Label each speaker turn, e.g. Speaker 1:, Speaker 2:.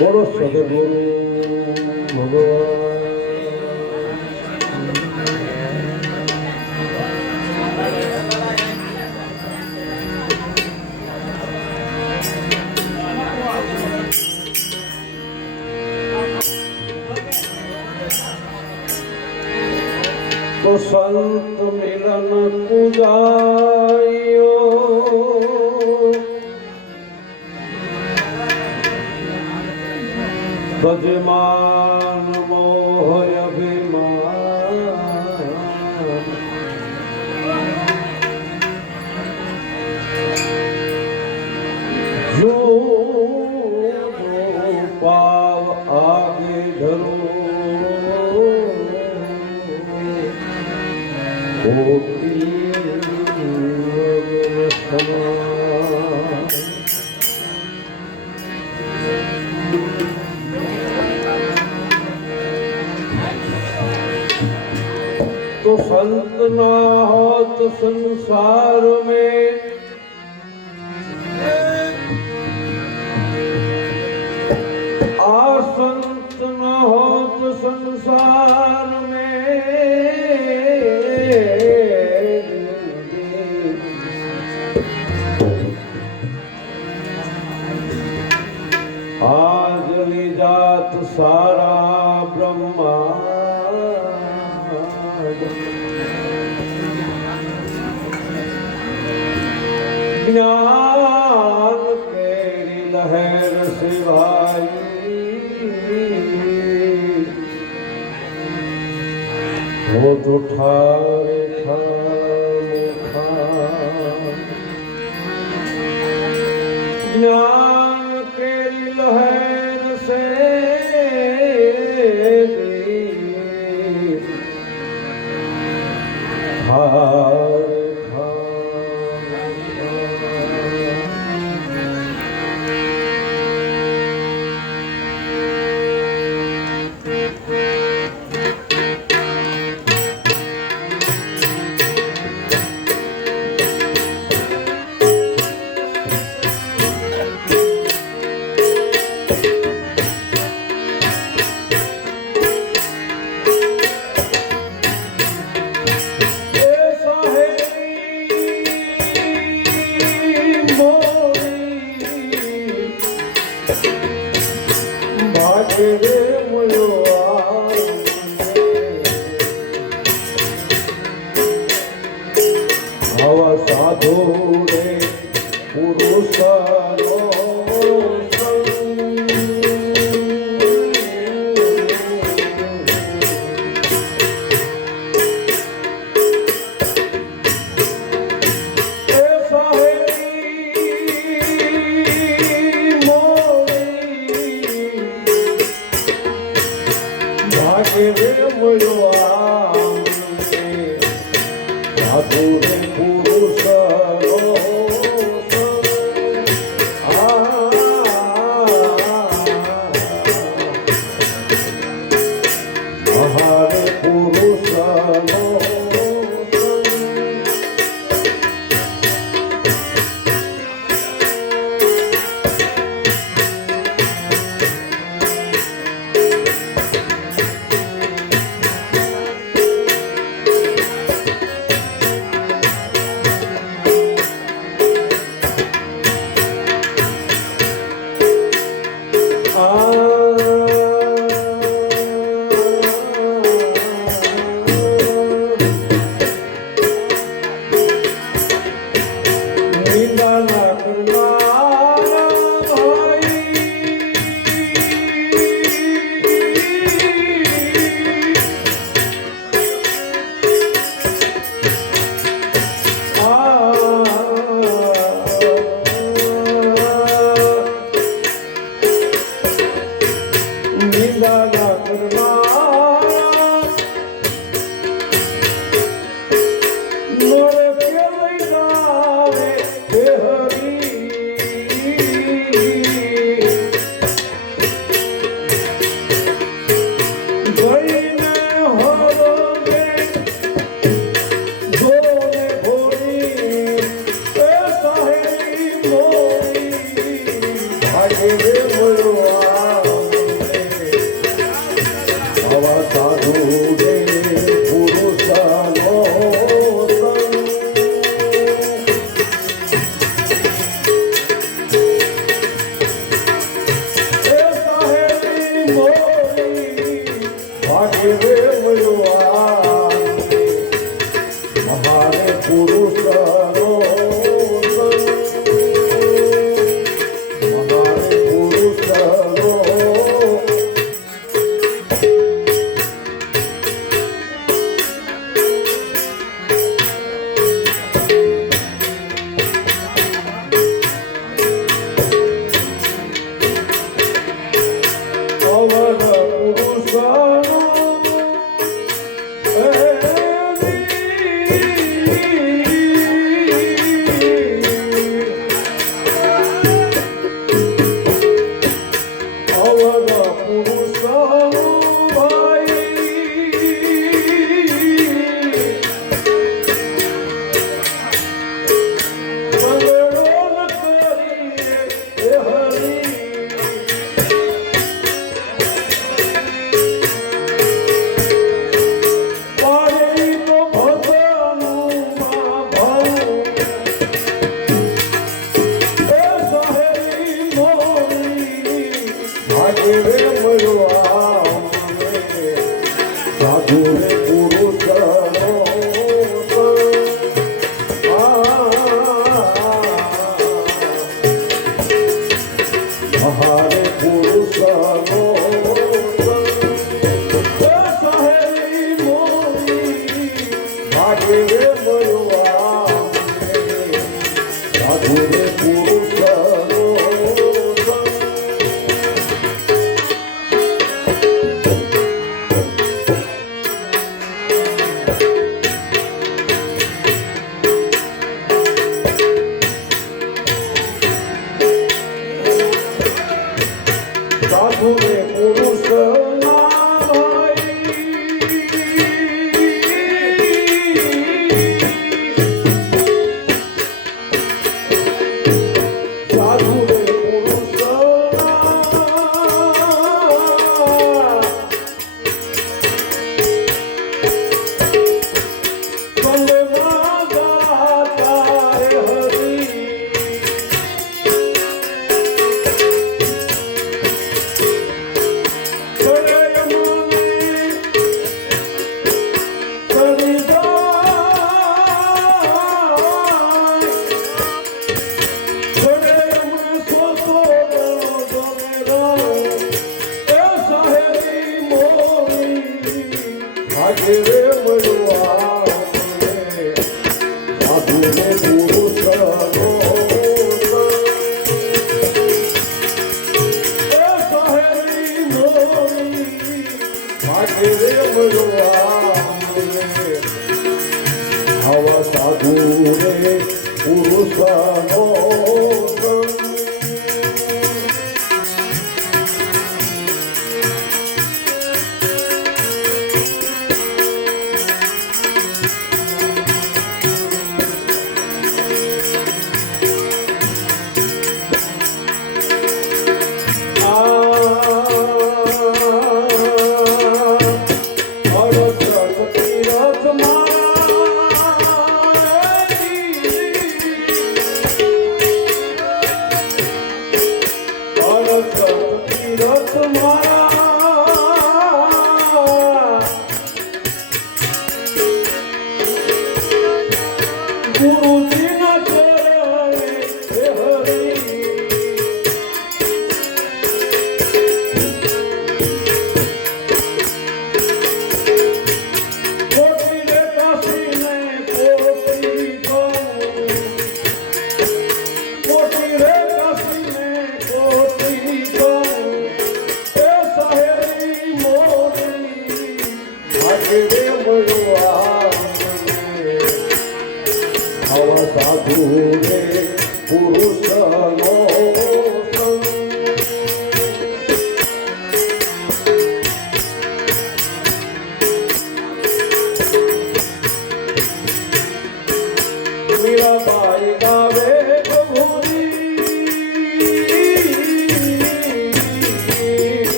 Speaker 1: বড় সদগুরু ভগবান तो संत मिलन पुजायो ભજમાન મોહય અભિમાન પાવ આગે ધરો तो संत ना हो तो संसार में आ संत हो तो संसार में आज ली जात सा वो तो ठारे खाम खाम ज्ञान के लहर से हार Lord. you.